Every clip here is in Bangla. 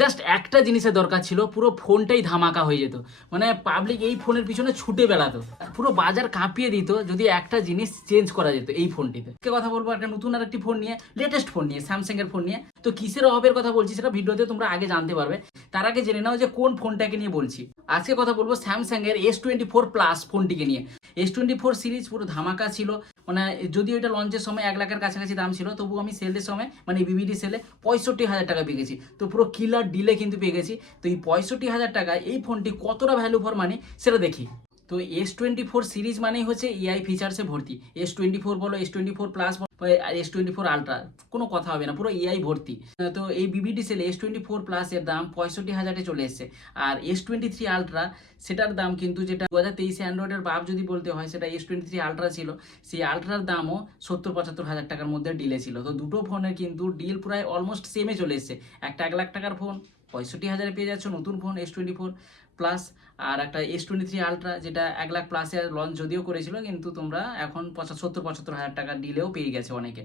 জাস্ট একটা জিনিসের দরকার ছিল, পুরো ফোনটাই ধামাকা হয়ে যেত। মানে পাবলিক এই ফোনের পিছনে ছুটে বেড়াতো, পুরো বাজার কাঁপিয়ে দিত যদি একটা জিনিস চেঞ্জ করা যেত এই ফোনটিতে। কে কথা বলবো একটা নতুন আর একটি ফোন নিয়ে, লেটেস্ট ফোন নিয়ে, স্যামসাং এর ফোন নিয়ে। তো কিসের অভাবের কথা বলছি সেটা ভিডিওতে তোমরা আগে জানতে পারবে। তার আগে জেনে নাও যে কোন ফোনটাকে নিয়ে বলছি। আজকে কথা বলবো স্যামসাং এর S24 প্লাস ফোনটিকে নিয়ে। S24 সিরিজ পুরো ধামাকা ছিল। মানে যদিও এটা লঞ্চের সময় 1 লাখের কাছাকাছি দাম ছিল, তবু আমি সেলের সময় মানে বিবিডি সেলে 65,000 টাকা পেয়ে গেছি। তো পুরো কিলার ডিলে কিন্তু পেয়ে গেছি। তো এই 65,000 টাকায় এই ফোনটি কতটা ভ্যালু ফর মানি সেটা দেখি। তো S24 সিরিজ মানেই হচ্ছে এআই ফিচার্সে ভর্তি। S24 বলো, S24 প্লাস আর S24 আলট্রা, কোনো কথা হবে না, পুরো এআই ভর্তি। তো এই বিবিডি সেলে S24 প্লাস এর দাম 65,000-এ চলে এসেছে। আর S23 আলট্রা সেটার দাম কিন্তু, যেটা 2023 অ্যান্ড্রয়েডের বাপ যদি বলতে হয়, সেটা S23 আলট্রা ছিল। সেই আলট্রার দামও 70-75,000 টাকার মধ্যে ডিলে ছিল। তো দুটো ফোনের কিন্তু ডিল প্রায় অলমোস্ট সেমে চলে এসেছে। একটা 1 লাখ টাকার ফোন 65,000-এ পেয়ে যাচ্ছ নতুন ফোন S24 প্লাস, আর একটা S23 আলট্রা যেটা 1 লাখ প্লাসে লঞ্চ যদিও করেছিল, কিন্তু তোমরা এখন 70-75,000 টাকা ডিলেও পেয়ে গেছে অনেকে।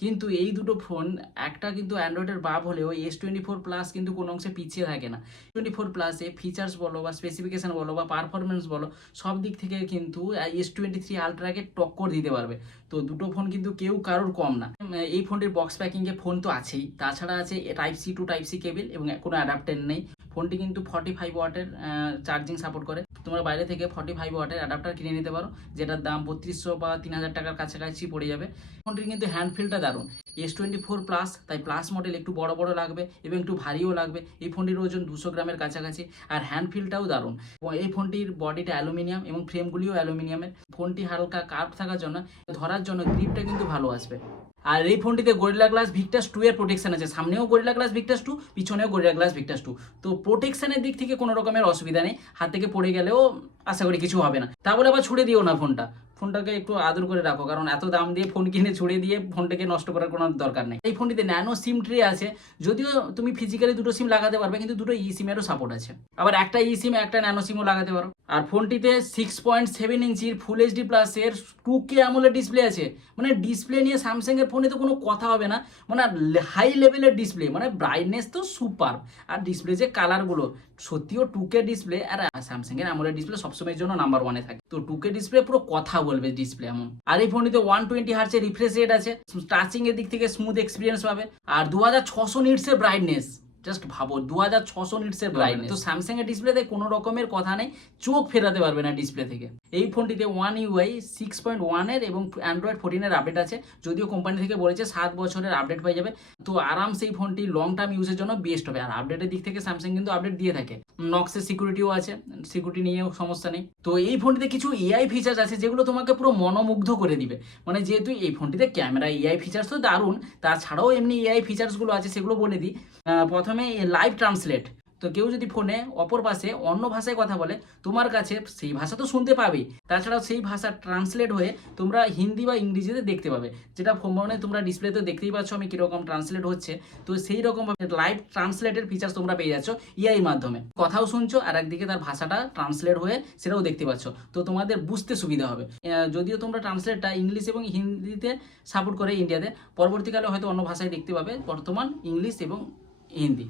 কিন্তু এই দুটো ফোন একটা কিন্তু অ্যান্ড্রয়েডের বাপ হলেও S24 প্লাস কিন্তু কোনো অংশে পিছিয়ে থাকে না। 24 প্লাসে ফিচার্স বলো বা স্পেসিফিকেশন বলো বা পারফরমেন্স বলো, সব দিক থেকে কিন্তু S23 আলট্রাকে টক্কর দিতে পারবে। তো দুটো ফোন কিন্তু কেউ কারোর কম না। এই ফোনটির বক্স প্যাকিংয়ে ফোন তো আছেই, তাছাড়া আছে Type-C to Type-C কেবিল এবং কোনো অ্যাডাপ্টার নেই। ফোনটি কিন্তু 45 ওয়াটের চার্জিং সাপোর্ট করে। তোমরা বাইরে থেকে 45 ওয়াটের অ্যাডাপ্টার কিনে নিতে পারো, যেটার দাম 3200 বা 3000 টাকার কাছাকাছি পড়ে যাবে। ফোনটির কিন্তু হ্যান্ডফিলটা দারুণ। S24 প্লাস, তাই প্লাস মডেল একটু বড় বড় লাগবে এবং একটু ভারীও লাগবে। এই ফোনটির ওজন 200 গ্রামের কাছাকাছি, আর হ্যান্ডফিলটাও দারুণ। এই ফোনটির বডিটা অ্যালুমিনিয়াম এবং ফ্রেমগুলিও অ্যালুমিনিয়ামের। ফোনটি হালকা কার্ভ থাকার জন্য ধরার জন্য গ্রিপটা কিন্তু ভালো আসবে। আর এই ফোনটিতে গরিলা গ্লাস ভিক্টাস 2 এর প্রোটেকশন আছে, সামনেও গরিলা গ্লাস ভিক্টাস 2, পিছনেও গরিলা গ্লাস ভিক্টাস 2। তো প্রোটেকশনের দিক থেকে কোনো রকমের অসুবিধা নেই, হাত থেকে পড়ে গেলেও আশা করি কিছু হবে না। তা বলে আবার ছুড়ে দিও না ফোনটাকে একটু আদর করে রাখো, কারণ এত দাম দিয়ে ফোন কিনে ছুড়ে দিয়ে ফোনটাকে নষ্ট করার কোনো দরকার নেই। এই ফোনটিতে ন্যানো সিম ট্রে আছে, যদিও তুমি ফিজিক্যালি দুটো সিম লাগাতে পারবে, কিন্তু দুটো ই সিমেরও সাপোর্ট আছে। আবার একটা ই সিম একটা ন্যানো সিমও লাগাতে পারো। আর ফোনটিতে 6.7 ইঞ্চির ফুল এইচডি প্লাসের 2K অ্যামোলেড ডিসপ্লে আছে। মানে ডিসপ্লে নিয়ে স্যামসাং এর ফোনে তো কোনো কথা হবে না, মানে হাই লেভেলের ডিসপ্লে, মানে ব্রাইটনেস তো সুপার। আর ডিসপ্লে যে কালারগুলো, সত্যিও 2K ডিসপ্লে। আর স্যামসাং এর অ্যামোলেড ডিসপ্লে সবসময়ের জন্য নাম্বার 1-এ থাকে। তো 2K ডিসপ্লে পুরো কথা বলবে ডিসপ্লে এমন। আর এই ফোনটিতে 120 হার্টজের রিফ্রেশ রেট আছে, টাচিং এর দিক থেকে স্মুথ এক্সপিরিয়েন্স পাবে। আর 2600 নিটসের ব্রাইটনেস, জাস্ট ভাবো 2600 নিটসের ব্রাইটনেস। তো স্যামসাং এর ডিসপ্লেতে কোনো রকমের কথা নেই, চোখ ফেরাতে পারবে না ডিসপ্লে থেকে। এই ফোনটিতে One UI 6.1 এর এবং অ্যান্ড্রয়েড 14 এর আপডেট আছে, যদিও কোম্পানি থেকে বলেছে 7 বছরের আপডেট পেয়ে যাবে। তো আরামসে এই ফোনটি লং টার্ম ইউজের জন্য বেস্ট হবে। আর আপডেটের দিক থেকে স্যামসাং কিন্তু আপডেট দিয়ে থাকে, নক্সের সিকিউরিটিও আছে, সিকিউরিটি নিয়েও সমস্যা নেই। তো এই ফোনটিতে কিছু এআই ফিচার্স আছে যেগুলো তোমাকে পুরো মনোমুগ্ধ করে দিবে। মানে যেহেতু এই ফোনটিতে ক্যামেরা এআই ফিচার্স তো দারুণ, তাছাড়াও এমনি এআই ফিচার্সগুলো আছে, সেগুলো বলে দিই। প্রথমে লাইভ ট্রান্সলেট। তো কেউ যদি ফোনে অপর পাশে অন্য ভাষায় কথা বলে, তোমার কাছে সেই ভাষা তো শুনতে পাবেই, তাছাড়াও সেই ভাষা ট্রান্সলেট হয়ে তোমরা হিন্দি বা ইংরেজিতে দেখতে পাবে, যেটা ফোনে তোমরা ডিসপ্লেতে দেখতেই পাচ্ছ আমি কীরকম ট্রান্সলেট হচ্ছে। তো সেই রকমভাবে লাইভ ট্রান্সলেটের ফিচার্স তোমরা পেয়ে যাচ্ছ এআই মাধ্যমে। কথাও শুনছো আর একদিকে তার ভাষাটা ট্রান্সলেট হয়ে সেটাও দেখতে পাচ্ছ, তো তোমাদের বুঝতে সুবিধা হবে। যদিও তোমরা ট্রান্সলেটটা ইংলিশ এবং হিন্দিতে সাপোর্ট করে ইন্ডিয়াতে, পরবর্তীকালে হয়তো অন্য ভাষায় দেখতে পাবে, বর্তমান ইংলিশ এবং Hindi.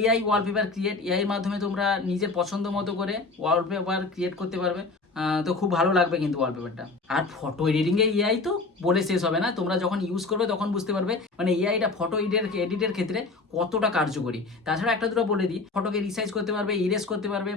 AI wallpaper create, AI এর মাধ্যমে তোমরা নিজের পছন্দ মতো করে ওয়ালপেপার ক্রিয়েট করতে পারবে। তো খুব ভালো লাগবে কিন্তু ওয়ালপেপারটা। আর ফটো এডিটিংয়ে এআই তো বলে শেষ হবে না, তোমরা যখন ইউজ করবে তখন বুঝতে পারবে মানে এআইটা ফটো এডিটের ক্ষেত্রে কতটা কার্যকরী। তাছাড়া একটা দুটো বলে দিই, ফটোকে রিসাইজ করতে পারবে, ইরেজ করতে পারবে,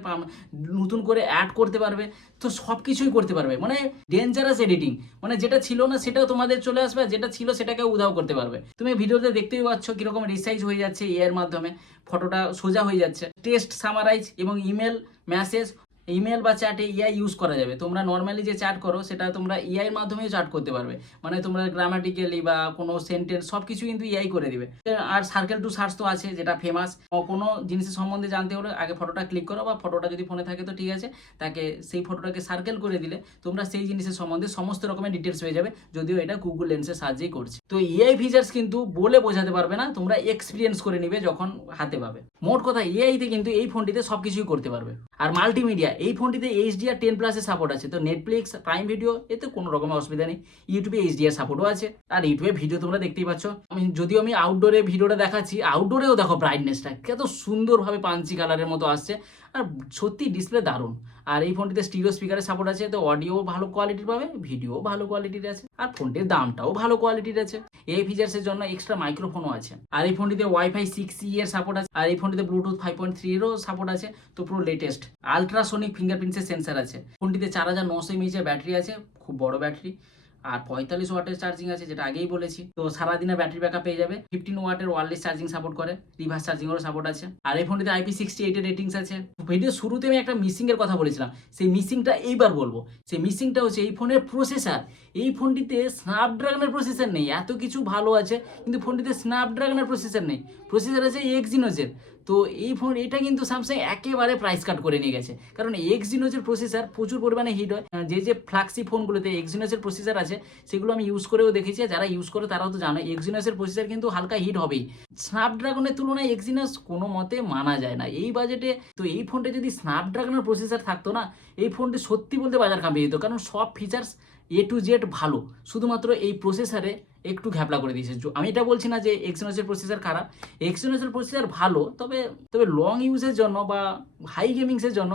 নতুন করে অ্যাড করতে পারবে, তো সব কিছুই করতে পারবে। মানে ডেঞ্জারাস এডিটিং, মানে যেটা ছিল না সেটাও তোমাদের চলে আসবে, যেটা ছিল সেটাকে উধাও করতে পারবে। তুমি ভিডিওতে দেখতেই পাচ্ছ কিরকম রিসাইজ হয়ে যাচ্ছে এআই এর মাধ্যমে, ফটোটা সোজা হয়ে যাচ্ছে। টেক্সট সামারাইজ এবং ইমেল মেসেজ, ইমেল বা চ্যাটে এআই ইউজ করা যাবে। তোমরা নর্মালি যে চ্যাট করো সেটা তোমরা এআই এর মাধ্যমেও চ্যাট করতে পারবে, মানে তোমরা গ্রামাটিক্যালি বা কোনো সেন্টেন্স সব কিছু কিন্তু এআই করে দিবে। আর সার্কেল টু সার্চ তো আছে, যেটা ফেমাস। কোনো জিনিসের সম্বন্ধে জানতে হলে আগে ফটোটা ক্লিক করো, বা ফটোটা যদি ফোনে থাকে তো ঠিক আছে, তাকে সেই ফটোটাকে সার্কেল করে দিলে তোমরা সেই জিনিসের সম্বন্ধে সমস্ত রকমের ডিটেলস পেয়ে যাবে, যদিও এটা গুগল লেন্সের সাহায্যেই করছে। তো এআই ফিচার্স কিন্তু বলে বোঝাতে পারবে না, তোমরা এক্সপিরিয়েন্স করে নিবে যখন হাতে পাবে। মোট কথা এআইতে কিন্তু এই ফোনটিতে সবকিছুই করতে পারবে। আর মাল্টিমিডিয়া, এই ফোনটিতে HDR10+ সাপোর্ট আছে, তো নেটফ্লিক্স, প্রাইম ভিডিও এতে কোনো রকমের অসুবিধা নেই। ইউটিউবে HDR সাপোর্টও আছে, আর ইউটিউবে ভিডিও তোমরা দেখতেই পাচ্ছ। আমি আউটডোরে ভিডিওটা দেখাচ্ছি, আউটডোরেও দেখো ব্রাইটনেসটা কত সুন্দরভাবে পাঞ্চি কালারের মতো আসছে, আর সত্যি ডিসপ্লে দারুণ। আর এই ফোনটিতে স্টিরিও স্পিকারের সাপোর্ট আছে, তো অডিও ভালো কোয়ালিটির পাবে, ভিডিও ভালো কোয়ালিটির আছে, আর ফোনটির দামটাও ভালো কোয়ালিটির আছে। এই ফিচার্সের জন্য এক্সট্রা মাইক্রোফোনও আছে। আর এই ফোনটিতে ওয়াইফাই 6E এর সাপোর্ট আছে, আর এই ফোনটিতে ব্লুটুথ 5.3 এরও সাপোর্ট আছে, তো পুরো লেটেস্ট। আলট্রাসোনিক ফিঙ্গারপ্রিন্টসের সেন্সার আছে। ফোনটিতে 4900 mAh এর ব্যাটারি আছে, খুব বড় ব্যাটারি। আর 45 ওয়াটের চার্জিং আছে, যেটা আগেই বলেছি। তো সারাদিনের ব্যাটারি ব্যাকআপ পেয়ে যাবে। 15 ওয়াটের ওয়্যারলেস চার্জিং সাপোর্ট করে, রিভার্স চার্জিংয়েরও সাপোর্ট আছে। আর এই ফোনটিতে IP68 এর রেটিংস আছে। ভিডিও শুরুতে আমি একটা মিসিং এর কথা বলেছিলাম, সেই মিসিংটা এইবার বলবো। সেই মিসিংটা হচ্ছে এই ফোনের প্রসেসর। এই ফোনটিতে স্ন্যাপড্রাগনের প্রসেসর নেই, এত কিছু ভালো আছে কিন্তু ফোনটিতে স্ন্যাপড্রাগনের প্রসেসর নেই, প্রসেসর আছে এক্সিনোসের। তো এই ফোন এটা কিন্তু স্যামসাং একেবারে প্রাইস কাট করে নিয়ে গেছে, কারণ এক্সিনোসের প্রসেসর প্রচুর পরিমাণে হিট হয়। যে ফ্ল্যাগশিপ ফোনগুলোতে এক্সিনোসের প্রসেসর আছে সেগুলো আমি ইউজ করেও দেখেছি, যারা ইউজ করে তারাও তো জানে এক্সিনোসের প্রসেসর কিন্তু হালকা হিট হবেই। স্ন্যাপড্রাগনের তুলনায় এক্সিনোস কোনো মতে মানা যায় না এই বাজেটে। তো এই ফোনটা যদি স্ন্যাপড্রাগনের প্রসেসর থাকতো না, এই ফোনটি সত্যি বলতে বাজার কাঁপিয়ে দিত, কারণ সব ফিচার্স A to Z ভালো, শুধুমাত্র এই প্রসেসরে একটু ঘ্যাপলা করে দিয়েছে। আমি এটা বলছি না যে এক্সিনোসের প্রসেসর খারাপ, এক্সিনোসের প্রসেসর ভালো, তবে লং ইউজের জন্য বা হাই গেমিংসের জন্য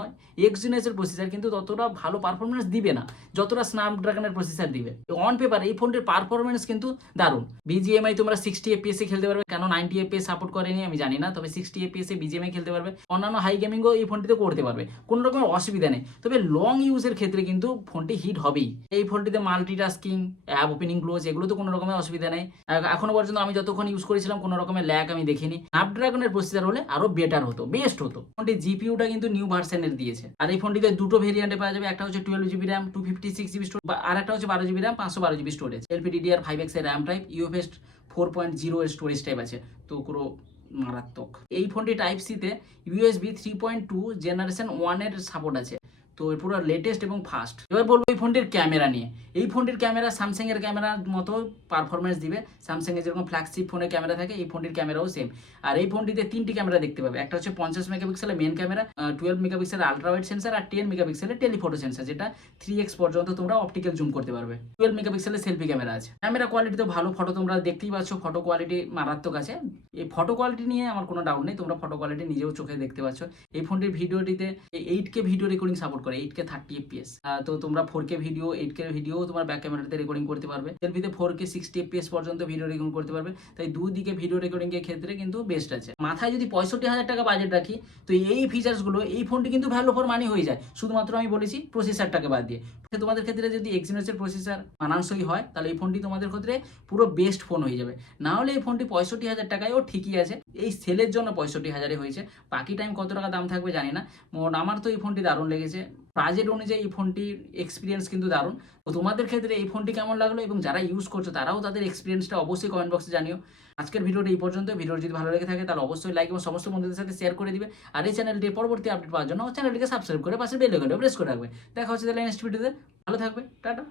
এক্সিনোসের প্রসেসর কিন্তু ততটা ভালো পারফরমেন্স দিবে না যতটা স্ন্যাপড্রাগনের প্রসেসর দিবে। অন পেপার এই ফোনটির পারফরমেন্স কিন্তু দারুণ। BGMI তোমরা 60 FPS এ খেলতে পারবে, কেন 90 FPS সাপোর্ট করেনি আমি জানি না, তবে 60 FPS এ BGMI খেলতে পারবে। অন্যান্য হাই গেমিংও এই ফোনটিতে করতে পারবে, কোনো রকমের অসুবিধা নেই। তবে লং ইউজের ক্ষেত্রে কিন্তু ফোনটি হিট হবেই। এই ফোনটিতে মাল্টিটাস্কিং, অ্যাপ ওপেনিং ক্লোজ এগুলো তো কোনো রকমের অসুবিধা নেই। এখনো পর্যন্ত আমি যতক্ষণ ইউজ করেছিলাম কোনো রকমের ল্যাগ আমি দেখিনি। স্ন্যাপড্রাগনের প্রসেসর হলে আরো বেটার হতো, বেস্ট হতো। ফোনটি জিপিইউটা কিন্তু নিউ ভার্সনের দিয়েছে। আর এই ফোনটিতে দুটো ভেরিয়েন্টে পাওয়া যাবে, একটা হচ্ছে 12GB RAM 256GB স্টোরেজ, আর একটা হচ্ছে 12GB RAM 512GB storage. LPDDR5X এর র্যাম টাইপ, UFS 4.0 এর স্টোরেজ টাইপ আছে, তো পুরো মারাত্মক। এই ফোনটি টাইপ সিতে USB 3.2 জেনারেশন 1 এর সাপোর্ট আছে, তো এর পুরো লেটেস্ট এবং ফাস্ট। এবার বলবো এই ফোনটির ক্যামেরা নিয়ে। এই ফোনটির ক্যামেরা স্যামসাং এর ক্যামেরার মতো পারফরমেন্স দিবে। স্যামসাং এর যেরকম ফ্ল্যাগশিপ ফোনের ক্যামেরা থাকে, এই ফোনটির ক্যামেরাও সেম। আর এই ফোনটিতে 3টি ক্যামেরা দেখতে পাবে, একটা হচ্ছে 50 মেগাপিক্সেলের মেন ক্যামেরা, 12 মেগাপিক্সেলের আলট্রা ওয়াইড সেন্সার, আর 10 মেগাপিক্সেলের টেলিফটো সেন্সার, যেটা 3x পর্যন্ত তোমরা অপটিক্যাল জুম করতে পারবে। 12 মেগাপিক্সেলের সেলফি ক্যামেরা আছে। ক্যামেরা কোয়ালিটি তো ভালো, ফটো তোমরা দেখতেই পাচ্ছ, ফটো কোয়ালিটি মারাত্মক আছে। এই ফটো কোয়ালিটি নিয়ে আমার কোনো ডাউট নেই, তোমরা ফটো কোয়ালিটি নিজেও চোখে দেখতে পাচ্ছ। এই ফোনটির ভিডিওটিতে 8K ভিডিও রেকর্ডিং সাপোর্ট করে, 8K 30 FPS। তো তোমরা 4K ভিডিও, 8K ভিডিও তোমার ব্যাক ক্যামেরাতে রেকর্ডিং করতে পারবে। সেলফিতে 4K 60 FPS পর্যন্ত ভিডিও রেকর্ডিং করতে পারবে, তাই দুদিকে ভিডিও রেকর্ডিং এর ক্ষেত্রে কিন্তু বেস্ট আছে। মাথায় যদি 65,000 টাকা বাজেট রাখি, তো এই ফিচার্সগুলো এই ফোনটি কিন্তু ভ্যালু ফর মানি হয়ে যায়, শুধুমাত্র আমি বলেছি প্রসেসরটাকে বাদ দিয়ে। তোমাদের ক্ষেত্রে যদি এক্সিনোসের প্রসেসর মানানসই হয়, তাহলে এই ফোনটি তোমাদের ক্ষেত্রে পুরো বেস্ট ফোন হয়ে যাবে। না হলে এই ফোনটি 65,000 টাকায়ও ঠিকই আছে, এই সেলের জন্য 65,000 হয়েছে, বাকি টাইম কত টাকা দাম থাকবে জানি না। আমার তো এই ফোনটি দারুণ লেগেছে, বাজেট অনুযায়ী এই ফোনটির এক্সপিরিয়েন্স কিন্তু দারুণ। তো তোমাদের ক্ষেত্রে এই ফোনটি কেমন লাগলো, এবং যারা ইউজ করছো তারাও তাদের এক্সপিরিয়েন্সটা অবশ্যই কমেন্ট বক্সে জানিও। আজকের ভিডিওটা এই পর্যন্ত। ভিডিও যদি ভালো লেগে থাকে তাহলে অবশ্যই লাইক এবং সমস্ত বন্ধুদের সাথে শেয়ার করে দিবে। আর এই চ্যানেলটি পরবর্তী আপডেট পাওয়ার জন্য চ্যানেলটিকে সাবস্ক্রাইব করে পাশে বেল আইকনটা প্রেস করে রাখবে। দেখা হচ্ছে তাহলে নেক্সট ভিডিওতে। ভালো থাকবে, টাটা।